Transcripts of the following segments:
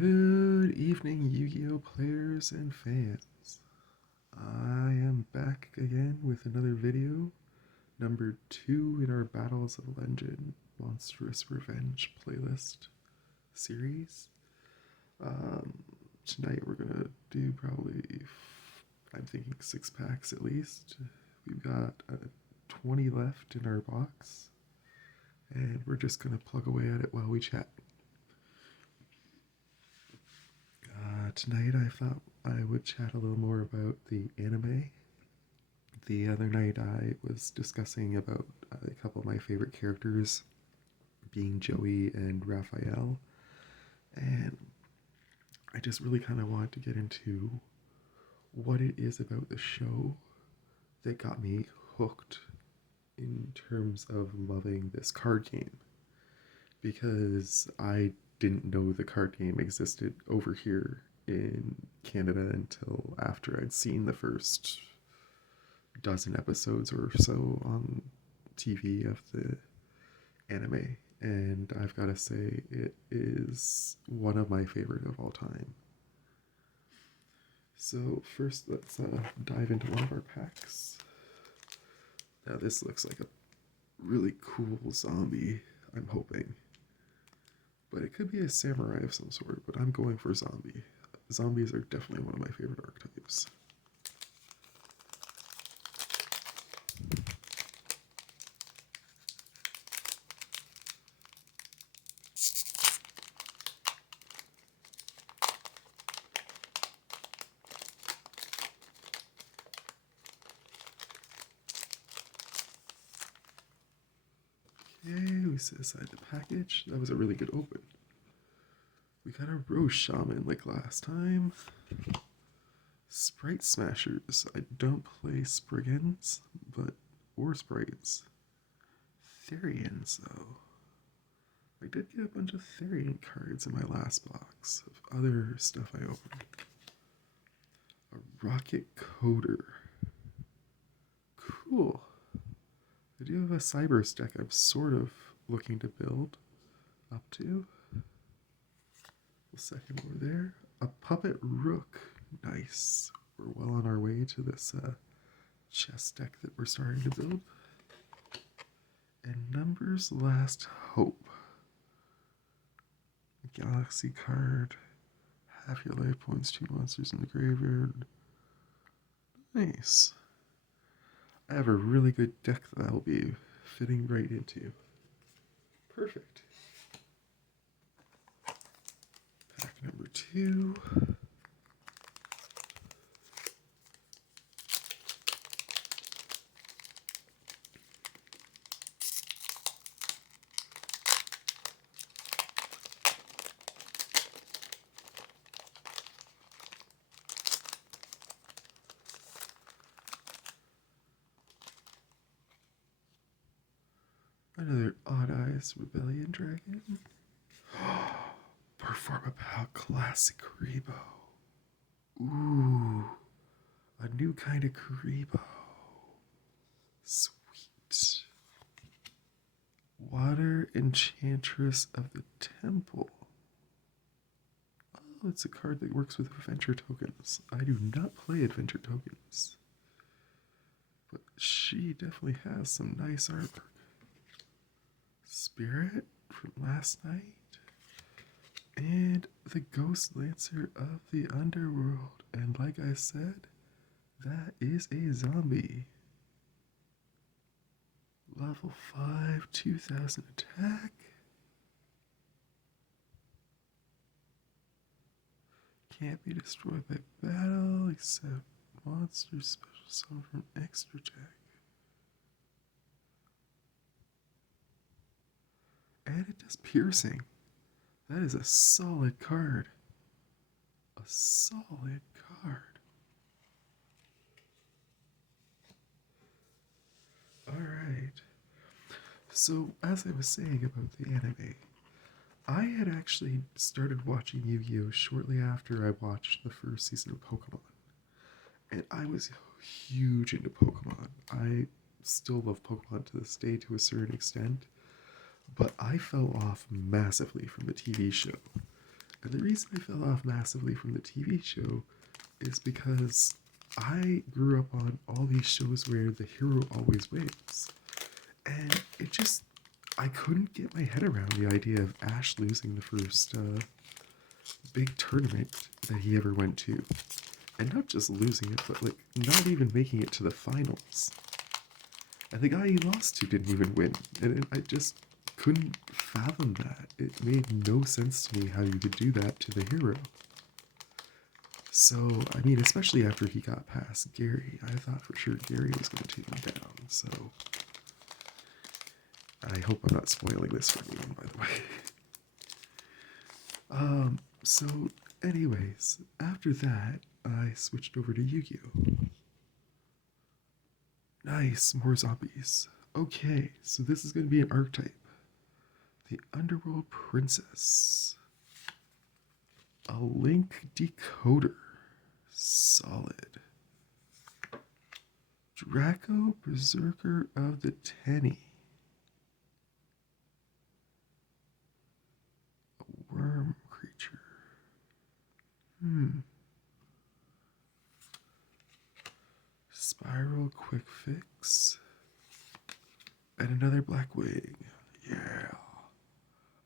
Good evening, Yu-Gi-Oh players and fans. I am back again with another video, number 2 in our Battles of Legend Monstrous Revenge playlist series. Um, Tonight we're gonna do probably, I'm thinking 6 packs at least. We've got 20 left in our box, and we're just gonna plug away at it while we chat. Tonight I thought I would chat a little more about the anime. The other night I was discussing about a couple of my favorite characters, being Joey and Raphael, and I just really kind of wanted to get into what it is about the show that got me hooked in terms of loving this card game, because I didn't know the card game existed over here in Canada until after I'd seen the first dozen episodes or so on TV of the anime. And I've got to say, it is one of my favorite of all time. So first, let's dive into one of our packs. Now this looks like a really cool zombie, I'm hoping. But it could be a samurai of some sort, but I'm going for zombie. Zombies are definitely one of my favorite archetypes. Okay, we set aside the package. That was a really good open. We got a Rose Shaman like last time. Sprite Smashers. I don't play Spriggans, or Sprites. Therians, though. I did get a bunch of Therian cards in my last box of other stuff I opened. A Rocket Coder. Cool. I do have a Cyber deck I'm sort of looking to build up to. The second over there. A Puppet Rook. Nice. We're well on our way to this chess deck that we're starting to build. And Numbers Last Hope. A Galaxy card. Half your life points, 2 monsters in the graveyard. Nice. I have a really good deck that I'll be fitting right into. Perfect. Pack number 2. Another Odd Eyes Rebellion Dragon. Perform a Pow Classic Karibo. Ooh, a new kind of Karibo. Sweet. Water Enchantress of the Temple. Oh, it's a card that works with adventure tokens. I do not play adventure tokens, but she definitely has some nice artwork. Spirit from last night. And the Ghost Lancer of the Underworld. And like I said, that is a zombie. Level 5, 2000 attack. Can't be destroyed by battle except monsters special summon from extra deck. And it does piercing. That is a solid card. A solid card. Alright. So, as I was saying about the anime, I had actually started watching Yu-Gi-Oh! Shortly after I watched the first season of Pokemon. And I was huge into Pokemon. I still love Pokemon to this day to a certain extent. But I fell off massively from the TV show. And the reason I fell off massively from the TV show is because I grew up on all these shows where the hero always wins. And it just, I couldn't get my head around the idea of Ash losing the first big tournament that he ever went to. And not just losing it, but like not even making it to the finals. And the guy he lost to didn't even win. And I just couldn't fathom that. It made no sense to me how you could do that to the hero. So, I mean, especially after he got past Gary, I thought for sure Gary was going to take him down. So, I hope I'm not spoiling this for anyone, by the way. So, anyways, after that, I switched over to Yu-Gi-Oh! Nice, more zombies. Okay, so this is going to be an archetype. The Underworld Princess. A Link Decoder. Solid. Draco, Berserker of the Tenny. A worm creature. Spiral Quick Fix. And another Blackwing. Yeah.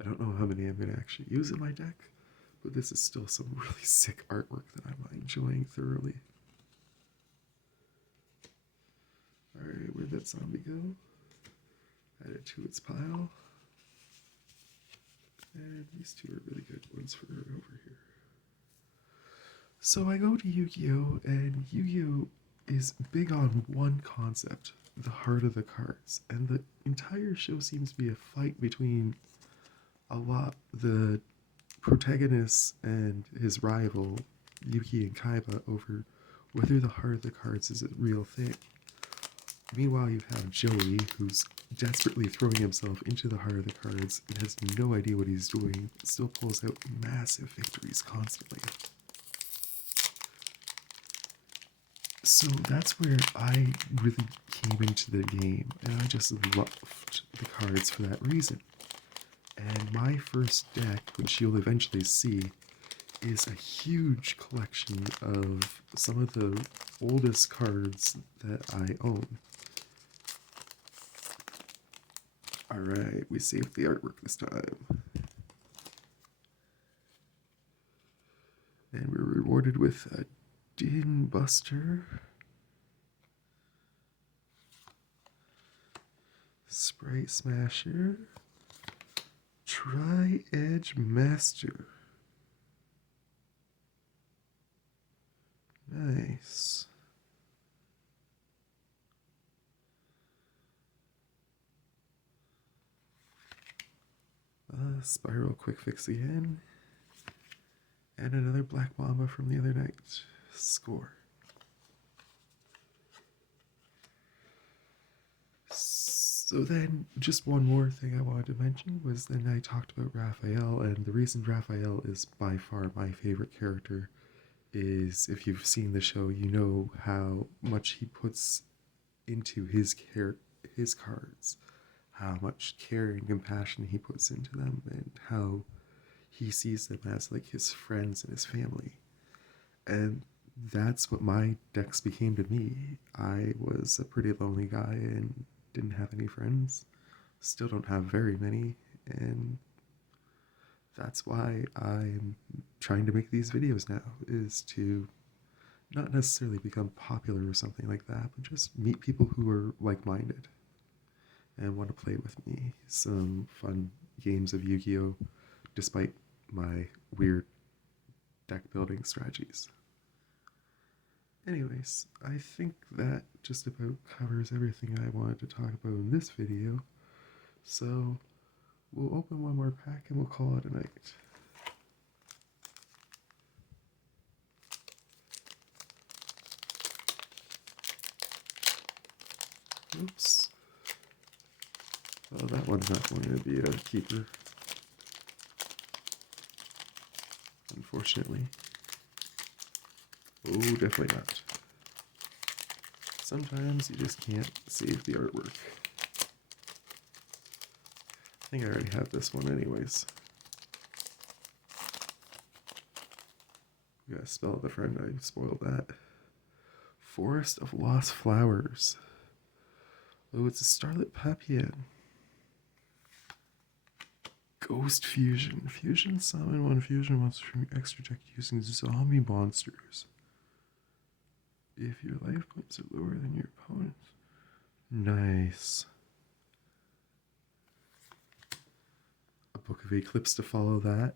I don't know how many I'm going to actually use in my deck, but this is still some really sick artwork that I'm enjoying thoroughly. Alright, where'd that zombie go? Add it to its pile. And these two are really good ones for over here. So I go to Yu-Gi-Oh! And Yu-Gi-Oh! Is big on one concept, the heart of the cards. And the entire show seems to be a fight between the protagonist and his rival, Yuki and Kaiba, over whether the heart of the cards is a real thing. Meanwhile, you have Joey, who's desperately throwing himself into the heart of the cards and has no idea what he's doing, still pulls out massive victories constantly. So that's where I really came into the game, and I just loved the cards for that reason. And my first deck, which you'll eventually see, is a huge collection of some of the oldest cards that I own. Alright, we saved the artwork this time. And we're rewarded with a Din Buster, Sprite Smasher, Tri-Edge Master. Nice. Spiral Quick Fix again. And another Black Mamba from the other night. Score. So then, just one more thing I wanted to mention was then I talked about Raphael, and the reason Raphael is by far my favorite character is, if you've seen the show, you know how much he puts into his cards, how much care and compassion he puts into them, and how he sees them as like his friends and his family. And that's what my decks became to me. I was a pretty lonely guy and didn't have any friends. Still don't have very many, and that's why I'm trying to make these videos now, is to not necessarily become popular or something like that, but just meet people who are like-minded and want to play with me some fun games of Yu-Gi-Oh! Despite my weird deck building strategies. Anyways, I think that just about covers everything I wanted to talk about in this video. So we'll open one more pack and we'll call it a night. Oops. Well, that one's not going to be a keeper, unfortunately. Oh, definitely not. Sometimes you just can't save the artwork. I think I already have this one anyways. You gotta spell the friend, I spoiled that. Forest of Lost Flowers. Oh, it's a Starlit Papillon. Ghost Fusion. Fusion summon one fusion monster from your extra deck using zombie monsters. If your life points are lower than your opponent's. Nice. A Book of Eclipse to follow that.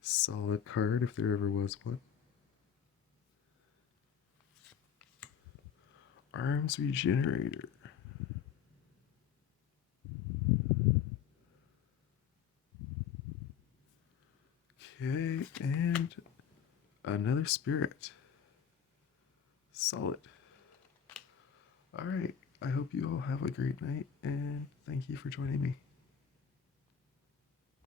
Solid card if there ever was one. Arms Regenerator. Okay, and another Spirit. Solid. Alright, I hope you all have a great night, and thank you for joining me.